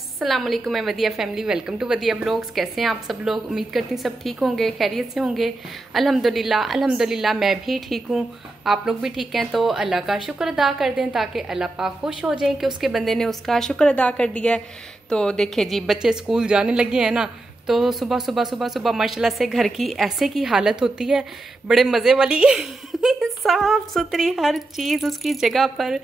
अस्सलाम वालेकुम, मैं Vadiya family. Welcome to Vadiya blogs. कैसे हैं आप सब लोग? उम्मीद करती हूँ सब ठीक होंगे, खैरियत से होंगे। अल्हम्दुलिल्लाह अल्हम्दुलिल्लाह मैं भी ठीक हूँ, आप लोग भी ठीक हैं। तो अल्लाह का शुक्र अदा कर दें ताकि अल्लाह पाक खुश हो जाए कि उसके बंदे ने उसका शुक्र अदा कर दिया है। तो देखिए जी, बच्चे स्कूल जाने लगे हैं ना, तो सुबह सुबह माशाल्लाह से घर की ऐसे की हालत होती है, बड़े मज़े वाली साफ सुथरी हर चीज़ उसकी जगह पर।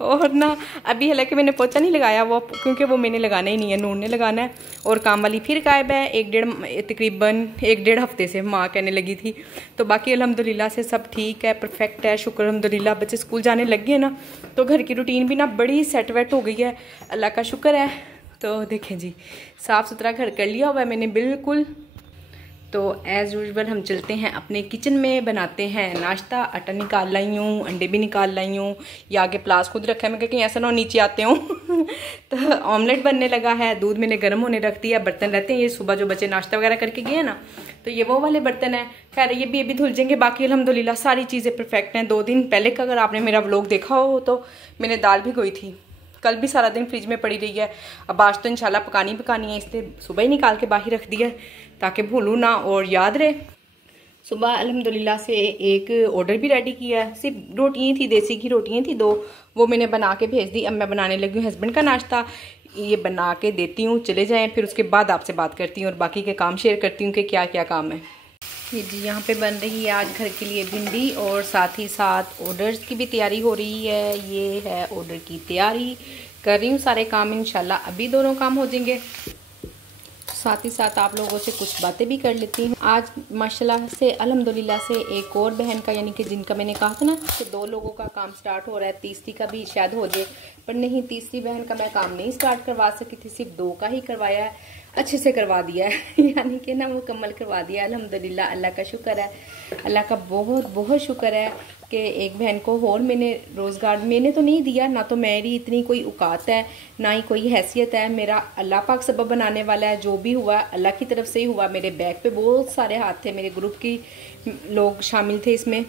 और ना अभी हालांकि मैंने पोछा नहीं लगाया वो, क्योंकि वो मैंने लगाना ही नहीं है, नून ने लगाना है। और काम वाली फिर गायब है, तकरीबन एक डेढ़ हफ्ते से माँ कहने लगी थी। तो बाकी अल्हम्दुलिल्लाह से सब ठीक है, परफेक्ट है, शुक्र अल्हम्दुलिल्लाह। बच्चे स्कूल जाने लग गए ना, तो घर की रूटीन भी ना बड़ी सेट वेट हो गई है, अल्लाह का शुक्र है। तो देखें जी, साफ़ सुथरा घर कर लिया हुआ है मैंने बिल्कुल। तो एज़ यूजुअल हम चलते हैं अपने किचन में, बनाते हैं नाश्ता। आटा निकाल लाई हूँ, अंडे भी निकाल लाई हूँ, या आगे प्लास खुद रखा है, मैं कहीं ऐसा ना हो नीचे आते हूँ तो ऑमलेट बनने लगा है, दूध मैंने गर्म होने रख दिया। बर्तन रहते हैं ये सुबह जो बच्चे नाश्ता वगैरह करके गए ना, तो ये वो वाले बर्तन है। खैर ये भी अभी धुल जाएंगे। बाकी अल्हम्दुलिल्लाह सारी चीज़ें परफेक्ट हैं। 2 दिन पहले का अगर आपने मेरा व्लॉग देखा हो तो मैंने दाल भिगोई थी, कल भी सारा दिन फ्रिज में पड़ी रही है। अब आज तो इंशाल्लाह पकानी है, इसलिए सुबह ही निकाल के बाहर रख दिया ताकि भूलूँ ना और याद रहे। सुबह अल्हम्दुलिल्लाह से एक ऑर्डर भी रेडी किया है, सिर्फ रोटियाँ थी, देसी घी रोटियाँ थी 2, वो मैंने बना के भेज दी। अब मैं बनाने लगी हूँ हस्बैंड का नाश्ता, ये बना के देती हूँ, चले जाएँ, फिर उसके बाद आपसे बात करती हूँ और बाकी के काम शेयर करती हूँ कि क्या क्या काम है। ये जी यहाँ पे बन रही है आज घर के लिए भिंडी, और साथ ही साथ ऑर्डर्स की भी तैयारी हो रही है। ये है ऑर्डर की तैयारी, कर रही हूँ सारे काम, इंशाल्लाह अभी दोनों काम हो जाएंगे। साथ ही साथ आप लोगों से कुछ बातें भी कर लेती हूँ। आज माशाल्लाह से अल्हम्दुलिल्लाह से एक और बहन का, यानी कि जिनका मैंने कहा था ना कि 2 लोगों का काम स्टार्ट हो रहा है, तीसरी का भी शायद हो जाए, पर नहीं, तीसरी बहन का मैं काम नहीं स्टार्ट करवा सकी थी, सिर्फ 2 का ही करवाया है, अच्छे से करवा दिया है यानी कि ना मुकम्मल करवा दिया अल्हम्दुलिल्लाह। अल्लाह का शुक्र है, अल्लाह का बहुत बहुत शुक्र है कि एक बहन को और मैंने रोज़गार मैंने तो नहीं दिया, ना तो मेरी इतनी कोई औकात है, ना ही कोई हैसियत है। मेरा अल्लाह पाक सबब बनाने वाला है, जो भी हुआ अल्लाह की तरफ से ही हुआ। मेरे बैक पे बहुत सारे हाथ थे, मेरे ग्रुप की लोग शामिल थे इसमें,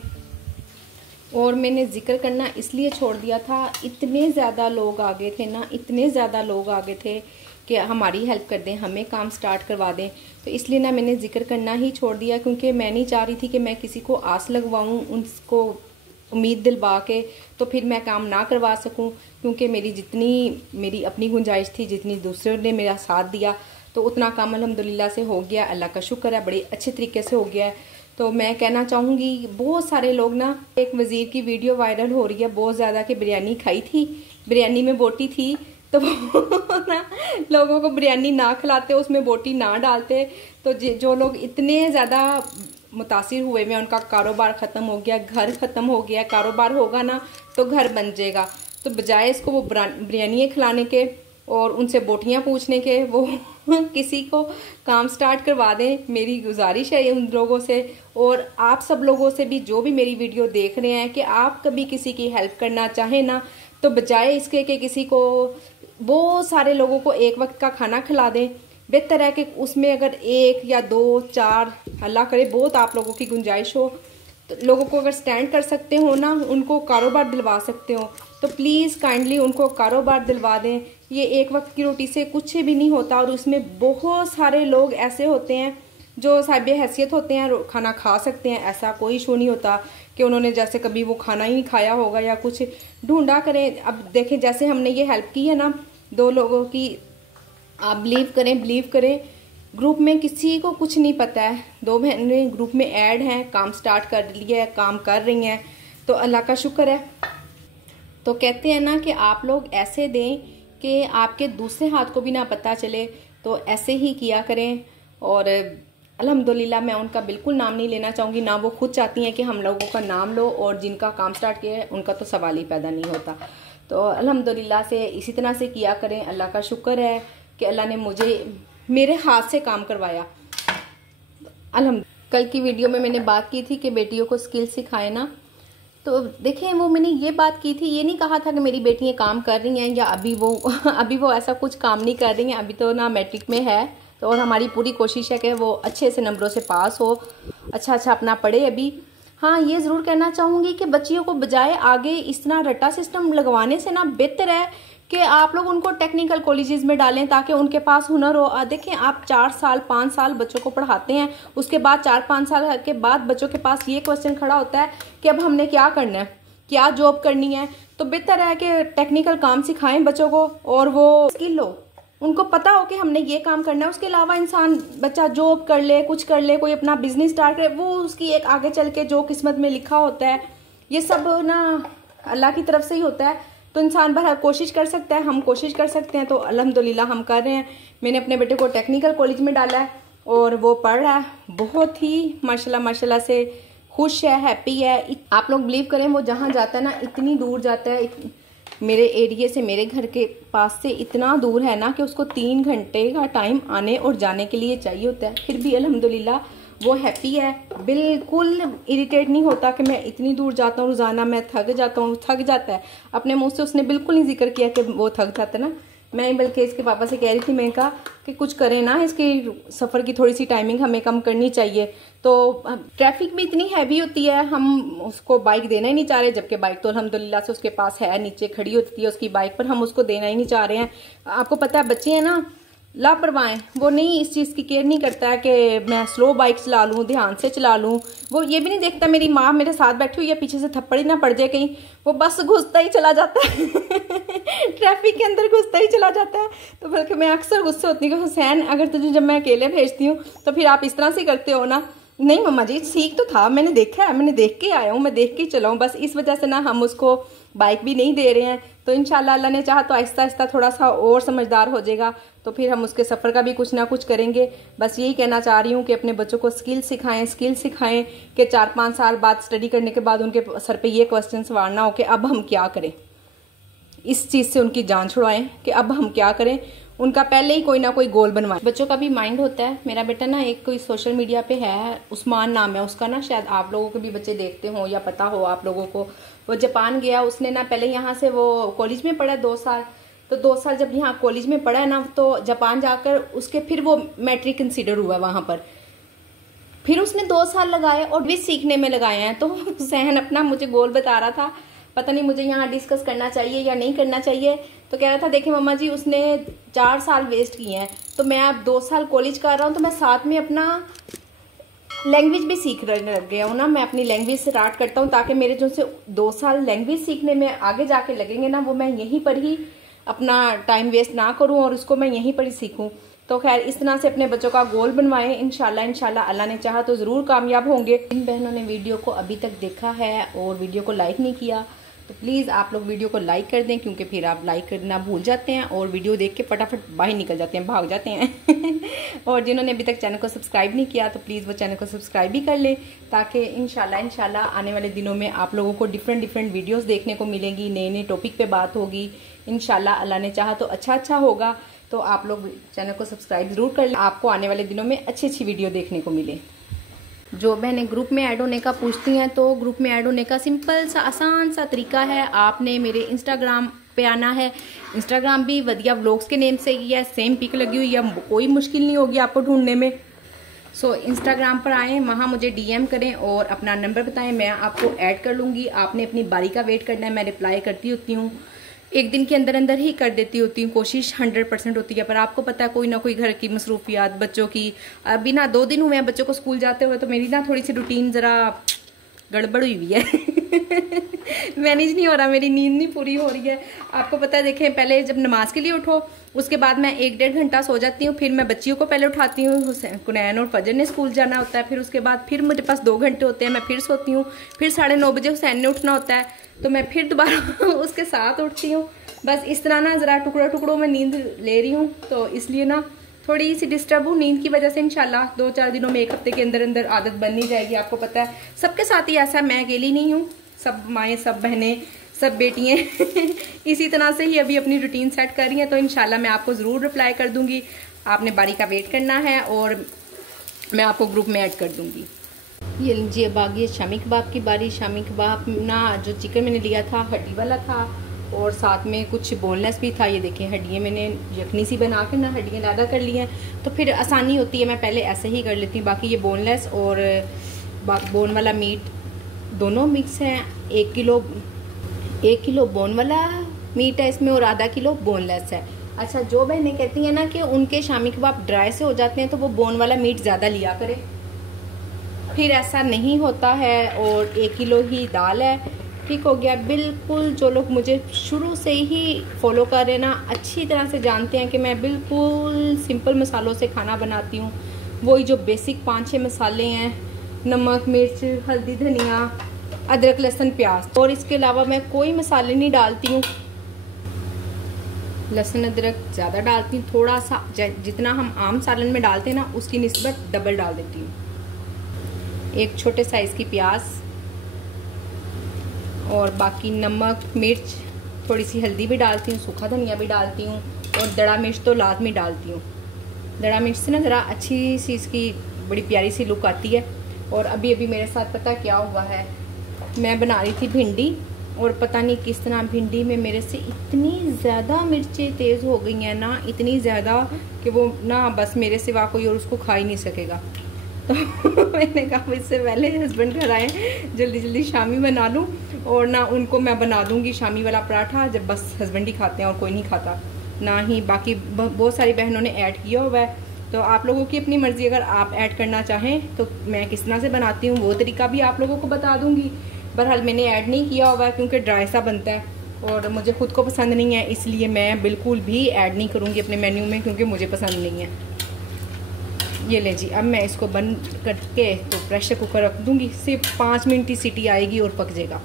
और मैंने जिक्र करना इसलिए छोड़ दिया था, इतने ज़्यादा लोग आ गए थे ना, इतने ज़्यादा लोग आ गए थे कि हमारी हेल्प कर दें, हमें काम स्टार्ट करवा दें। तो इसलिए ना मैंने जिक्र करना ही छोड़ दिया, क्योंकि मैं नहीं चाह रही थी कि मैं किसी को आस लगवाऊं, उनको उम्मीद दिलवा के तो फिर मैं काम ना करवा सकूं। क्योंकि मेरी अपनी गुंजाइश थी, जितनी दूसरों ने मेरा साथ दिया, तो उतना काम अल्हम्दुलिल्लाह से हो गया, अल्लाह का शुक्र है, बड़े अच्छे तरीके से हो गया है। तो मैं कहना चाहूँगी, बहुत सारे लोग ना, एक वज़ीर की वीडियो वायरल हो रही है बहुत ज़्यादा कि बिरयानी खाई थी, बिरयानी में बोटी थी, तो ना लोगों को बिरयानी ना खिलाते, उसमें बोटी ना डालते, तो जो लोग इतने ज़्यादा मुतासिर हुए में, उनका कारोबार ख़त्म हो गया, घर ख़त्म हो गया। कारोबार होगा ना तो घर बन जाएगा, तो बजाय इसको वो बिरयानी खिलाने के और उनसे बोटियाँ पूछने के, वो किसी को काम स्टार्ट करवा दें। मेरी गुजारिश है उन लोगों से, और आप सब लोगों से भी, जो भी मेरी वीडियो देख रहे हैं, कि आप कभी किसी की हेल्प करना चाहें ना, तो बजाय इसके कि किसी को, बहुत सारे लोगों को एक वक्त का खाना खिला दें, बेहतर है कि उसमें अगर 1 या 2 4 अल्लाह करे बहुत आप लोगों की गुंजाइश हो, तो लोगों को अगर स्टैंड कर सकते हो ना, उनको कारोबार दिलवा सकते हो, तो प्लीज़ काइंडली उनको कारोबार दिलवा दें। ये एक वक्त की रोटी से कुछ भी नहीं होता, और उसमें बहुत सारे लोग ऐसे होते हैं जो साहिब हैसियत होते हैं, खाना खा सकते हैं, ऐसा कोई इशू नहीं होता कि उन्होंने जैसे कभी वो खाना ही नहीं खाया होगा या कुछ ढूंढा करें। अब देखें, जैसे हमने ये हेल्प की है ना 2 लोगों की, आप बिलीव करें, ग्रुप में किसी को कुछ नहीं पता है, 2 बहनें ग्रुप में ऐड हैं, काम स्टार्ट कर लिया है, काम कर रही हैं, तो अल्लाह का शुक्र है। तो कहते हैं ना कि आप लोग ऐसे दें कि आपके दूसरे हाथ को भी ना पता चले, तो ऐसे ही किया करें। और अल्हम्दुलिल्लाह मैं उनका बिल्कुल नाम नहीं लेना चाहूँगी, ना वो खुद चाहती हैं कि हम लोगों का नाम लो, और जिनका काम स्टार्ट किया है उनका तो सवाल ही पैदा नहीं होता। तो अल्हम्दुलिल्लाह से इसी तरह से किया करें। अल्लाह का शुक्र है कि अल्लाह ने मुझे मेरे हाथ से काम करवाया। कल की वीडियो में मैंने बात की थी कि बेटियों को स्किल सिखाए ना, तो देखें वो मैंने ये बात की थी, ये नहीं कहा था कि मेरी बेटियां काम कर रही हैं या अभी वो ऐसा कुछ काम नहीं कर रही हैं। अभी तो ना मैट्रिक में है, तो और हमारी पूरी कोशिश है कि वो अच्छे से नंबरों से पास हो, अच्छा अपना पढ़े अभी। हाँ, ये ज़रूर कहना चाहूँगी कि बच्चियों को बजाय आगे इस तरह रट्टा सिस्टम लगवाने से ना, बेहतर है कि आप लोग उनको टेक्निकल कॉलेजेस में डालें ताकि उनके पास हुनर हो। देखें, आप 4 साल 5 साल बच्चों को पढ़ाते हैं, उसके बाद 4-5 साल के बाद बच्चों के पास ये क्वेश्चन खड़ा होता है कि अब हमने क्या करना है, क्या जॉब करनी है। तो बेहतर है कि टेक्निकल काम सिखाएं बच्चों को और वो स्किल हो, उनको पता हो कि हमने ये काम करना है। उसके अलावा बच्चा जॉब कर ले, कुछ कर ले, कोई अपना बिजनेस स्टार्ट करे, वो उसकी एक आगे चल के जो किस्मत में लिखा होता है, ये सब ना अल्लाह की तरफ से ही होता है। तो इंसान भर कोशिश कर सकता है, हम कोशिश कर सकते हैं, तो अल्हम्दुलिल्लाह हम कर रहे हैं। मैंने अपने बेटे को टेक्निकल कॉलेज में डाला है और वो पढ़ रहा है, बहुत ही माशाल्लाह से खुश है, हैप्पी है। आप लोग बिलीव करें, वो जहाँ जाता है ना इतनी दूर जाता है, मेरे एरिया से, मेरे घर के पास से इतना दूर है ना कि उसको 3 घंटे का टाइम आने और जाने के लिए चाहिए होता है। फिर भी अल्हम्दुलिल्लाह वो हैप्पी है, बिल्कुल इरिटेट नहीं होता कि मैं इतनी दूर जाता हूँ रोजाना, मैं थक जाता हूँ। थक जाता है, अपने मुंह से उसने बिल्कुल नहीं जिक्र किया कि वो थक जाता है ना। मैं बल्कि इसके पापा से कह रही थी, मैं कहा कि कुछ करें ना, इसकी सफ़र की थोड़ी सी टाइमिंग हमें कम करनी चाहिए। तो ट्रैफिक भी इतनी हैवी होती है, हम उसको बाइक देना ही नहीं चाह रहे, जबकि बाइक तो अल्हम्दुलिल्लाह से उसके पास है, नीचे खड़ी होती है उसकी बाइक पर, हम उसको देना ही नहीं चाह रहे हैं। आपको पता है बच्चे हैं ना लापरवाह हैं, वो नहीं इस चीज़ की केयर नहीं करता है कि मैं स्लो बाइक चला लूँ, ध्यान से चला लूँ। वो ये भी नहीं देखता मेरी माँ मेरे साथ बैठी हुई है, पीछे से थप्पड़ ही ना पड़ जाए कहीं, वो बस घुसता ही चला जाता है ट्रैफिक के अंदर घुसता ही चला जाता है। तो बल्कि मैं अक्सर गुस्से होती हूँ, हुसैन अगर तुझे जब मैं अकेले भेजती हूँ तो फिर आप इस तरह से करते हो ना। नहीं मम्मा जी, सीख तो था, मैंने देखा है, मैंने देख के आया हूँ, मैं देख के चलाऊँ, बस इस वजह से ना हम उसको बाइक भी नहीं दे रहे हैं। तो इंशाल्लाह अल्लाह ने चाहा तो आहिस्ता आहिस्ता थोड़ा सा और समझदार हो जाएगा, तो फिर हम उसके सफ़र का भी कुछ ना कुछ करेंगे। बस यही कहना चाह रही हूँ कि अपने बच्चों को स्किल सिखाएं कि 4-5 साल बाद स्टडी करने के बाद उनके सर पे ये क्वेश्चन सवार ना हो कि अब हम क्या करें। इस चीज़ से उनकी जान छुड़वाएं कि अब हम क्या करें, उनका पहले ही कोई ना कोई गोल बनवाएं। बच्चों का भी माइंड होता है। मेरा बेटा ना एक कोई सोशल मीडिया पे है, उस्मान नाम है उसका ना, शायद आप लोगों के भी बच्चे देखते हो या पता हो आप लोगों को। वो जापान गया, उसने ना पहले यहाँ से वो कॉलेज में पढ़ा 2 साल, तो 2 साल जब यहाँ कॉलेज में पढ़ा है ना, तो जापान जाकर उसके फिर वो मैट्रिक कंसिडर हुआ वहाँ पर, फिर उसने 2 साल लगाए और भी सीखने में लगाए हैं। तो हुसैन अपना मुझे गोल बता रहा था, पता नहीं मुझे यहाँ डिस्कस करना चाहिए या नहीं करना चाहिए। तो कह रहा था देखिए मम्मा जी, उसने 4 साल वेस्ट किए हैं, तो मैं अब 2 साल कॉलेज कर रहा हूँ, तो मैं साथ में अपना लैंग्वेज भी सीख लग गया हूँ ना। मैं अपनी लैंग्वेज स्टार्ट करता हूँ ताकि मेरे जो से 2 साल लैंग्वेज सीखने में आगे जाके लगेंगे ना, वो मैं यहीं पर ही अपना टाइम वेस्ट ना करूँ और उसको मैं यहीं पर ही सीखूँ। तो खैर इस तरह से अपने बच्चों का गोल बनवाएं, इंशाल्लाह अल्लाह ने चाहा तो ज़रूर कामयाब होंगे। इन बहनों ने वीडियो को अभी तक देखा है और वीडियो को लाइक नहीं किया, तो प्लीज़ आप लोग वीडियो को लाइक कर दें, क्योंकि फिर आप लाइक करना भूल जाते हैं और वीडियो देख के फटाफट बाहर निकल जाते हैं, भाग जाते हैं और जिन्होंने अभी तक चैनल को सब्सक्राइब नहीं किया तो प्लीज़ वो चैनल को सब्सक्राइब भी कर लें, ताकि इंशाल्लाह आने वाले दिनों में आप लोगों को डिफरेंट वीडियोज़ देखने को मिलेंगी, नए टॉपिक पर बात होगी। इंशाल्लाह अल्लाह ने चाहा तो अच्छा होगा। तो आप लोग चैनल को सब्सक्राइब ज़रूर कर लें, आपको आने वाले दिनों में अच्छी वीडियो देखने को मिले। जो बहनें ग्रुप में ऐड होने का पूछती हैं, तो ग्रुप में ऐड होने का सिंपल सा आसान सा तरीका है, आपने मेरे इंस्टाग्राम पे आना है। इंस्टाग्राम भी वदिया व्लॉग्स के नेम से ही है, सेम पिक लगी हुई है, कोई मुश्किल नहीं होगी आपको ढूंढने में। सो इंस्टाग्राम पर आएँ, वहाँ मुझे डीएम करें और अपना नंबर बताएं, मैं आपको ऐड कर लूँगी। आपने अपनी बारी का वेट करना है, मैं रिप्लाई करती होती हूँ, एक दिन के अंदर ही कर देती होती हूँ, कोशिश 100% होती है। पर आपको पता है कोई ना कोई घर की मसरूफियात, बच्चों की, अभी ना 2 दिन हुए हैं बच्चों को स्कूल जाते हुए, तो मेरी ना थोड़ी सी रूटीन ज़रा गड़बड़ हुई है मैनेज नहीं हो रहा, मेरी नींद नहीं पूरी हो रही है। आपको पता है देखें, पहले जब नमाज के लिए उठो उसके बाद मैं 1-1.5 घंटा सो जाती हूँ, फिर मैं बच्चियों को पहले उठाती हूँ, कुनैन और फजर ने स्कूल जाना होता है, फिर उसके बाद फिर मेरे पास 2 घंटे होते हैं, मैं फिर सोती हूँ, फिर 9:30 बजे हुसैन ने उठना होता है, तो मैं फिर दोबारा उसके साथ उठती हूँ। बस इस तरह ना ज़रा टुकड़ों में नींद ले रही हूँ, तो इसलिए ना थोड़ी सी डिस्टर्ब हूँ नींद की वजह से। इंशाल्लाह 2-4 दिनों में, 1 हफ्ते के अंदर आदत बन ही जाएगी। आपको पता है सबके साथ ही ऐसा, मैं अकेली नहीं हूँ, सब माएँ, सब बहनें, सब बेटियाँ इसी तरह से ही अभी अपनी रूटीन सेट कर रही हैं। तो इंशाल्लाह मैं आपको ज़रूर रिप्लाई कर दूँगी, आपने बारी का वेट करना है और मैं आपको ग्रुप में ऐड कर दूँगी। ये लीजिए अब आ गई शामी कबाब की बारी। शामी कबाब ना जो चिकन मैंने लिया था हड्डी वाला था और साथ में कुछ बोनलेस भी था। ये देखें हड्डियाँ मैंने यखनी सी बना कर ना हड्डियाँ ज़्यादा कर ली हैं, तो फिर आसानी होती है, मैं पहले ऐसे ही कर लेती हूँ। बाकी ये बोनलेस और बोन वाला मीट दोनों मिक्स हैं। 1 किलो बोन वाला मीट है इसमें और आधा किलो बोनलेस है। अच्छा, जो बहनें कहती हैं ना कि उनके शामी कबाब ड्राई से हो जाते हैं तो वो बोन वाला मीट ज़्यादा लिया करें, फिर ऐसा नहीं होता है। और 1 किलो ही दाल है, ठीक हो गया। बिल्कुल जो लोग मुझे शुरू से ही फॉलो कर रहे हैं ना, अच्छी तरह से जानते हैं कि मैं बिल्कुल सिंपल मसालों से खाना बनाती हूँ। वही जो बेसिक 5-6 मसाले हैं, नमक, मिर्च, हल्दी, धनिया, अदरक, लहसुन, प्याज, और इसके अलावा मैं कोई मसाले नहीं डालती हूँ। लहसुन अदरक ज़्यादा डालती हूँ, थोड़ा सा जितना हम आम सालन में डालते हैं ना उसकी निस्बत डबल डाल देती हूँ। 1 छोटे साइज़ की प्याज और बाकी नमक, मिर्च, थोड़ी सी हल्दी भी डालती हूँ, सूखा धनिया भी डालती हूँ और दड़ा मिर्च तो लाजमी डालती हूँ। दड़ा मिर्च से ना ज़रा अच्छी सी इसकी बड़ी प्यारी सी लुक आती है। और अभी अभी मेरे साथ पता क्या हुआ है, मैं बना रही थी भिंडी और पता नहीं किस तरह भिंडी में मेरे से इतनी ज़्यादा मिर्चें तेज़ हो गई हैं ना, इतनी ज़्यादा कि वो ना बस मेरे सिवा कोई और उसको खा ही नहीं सकेगा। तो मैंने कहा इससे पहले हस्बैंड घर आए जल्दी जल्दी शामी बना लूँ और ना उनको मैं बना दूँगी शामी वाला पराठा, जब बस हस्बैंड ही खाते हैं और कोई नहीं खाता, ना ही बाकी बहुत सारी बहनों ने ऐड किया हुआ है। तो आप लोगों की अपनी मर्ज़ी, अगर आप ऐड करना चाहें तो मैं किस तरह से बनाती हूँ वो तरीका भी आप लोगों को बता दूँगी। बहरहाल मैंने ऐड नहीं किया हुआ है क्योंकि ड्राई सा बनता है और मुझे खुद को पसंद नहीं है, इसलिए मैं बिल्कुल भी ऐड नहीं करूँगी अपने मेन्यू में क्योंकि मुझे पसंद नहीं है। ये ले जी, अब मैं इसको बंद करके तो प्रेशर कुकर रख दूँगी, सिर्फ 5 मिनट की सीटी आएगी और पक जाएगा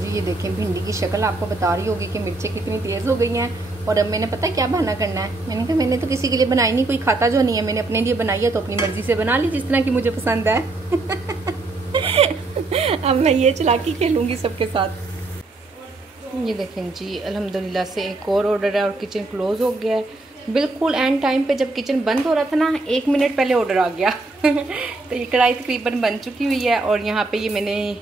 जी। ये देखें भिंडी की शक्ल आपको बता रही होगी कि मिर्चें कितनी तेज़ हो गई हैं। और अब मैंने पता क्या बहाना करना है, मैंने कहा मैंने तो किसी के लिए बनाई नहीं, कोई खाता जो नहीं है, मैंने अपने लिए बनाई है तो अपनी मर्ज़ी से बना ली जिस तरह की मुझे पसंद है। अब मैं ये चालाकी खेलूँगी सबके साथ। ये देखें जी, अल्हम्दुलिल्लाह से एक और ऑर्डर है और किचन क्लोज़ हो गया है। बिल्कुल एंड टाइम पे जब किचन बंद हो रहा था ना, 1 मिनट पहले ऑर्डर आ गया। तो ये कढ़ाई तकरीबन बन चुकी हुई है और यहाँ पे ये मैंने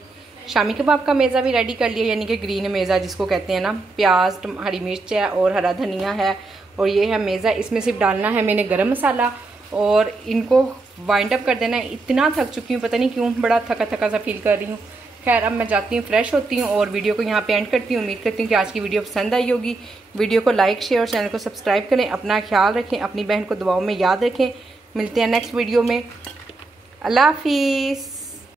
शामी कबाब का मेज़ा भी रेडी कर लिया, यानी कि ग्रीन मेज़ा जिसको कहते हैं ना। प्याज, हरी मिर्च है और हरा धनिया है और ये है मेज़ा। इसमें सिर्फ डालना है मैंने गरम मसाला और इनको वाइंड अप कर देना है। इतना थक चुकी हूँ, पता नहीं क्यों बड़ा थका थका सा फील कर रही हूँ। खैर अब मैं जाती हूँ, फ्रेश होती हूँ और वीडियो को यहाँ पे एंड करती हूँ। उम्मीद करती हूँ कि आज की वीडियो पसंद आई होगी। वीडियो को लाइक, शेयर और चैनल को सब्सक्राइब करें। अपना ख्याल रखें, अपनी बहन को दुआओं में याद रखें। मिलते हैं नेक्स्ट वीडियो में। अल्लाह हाफिज़।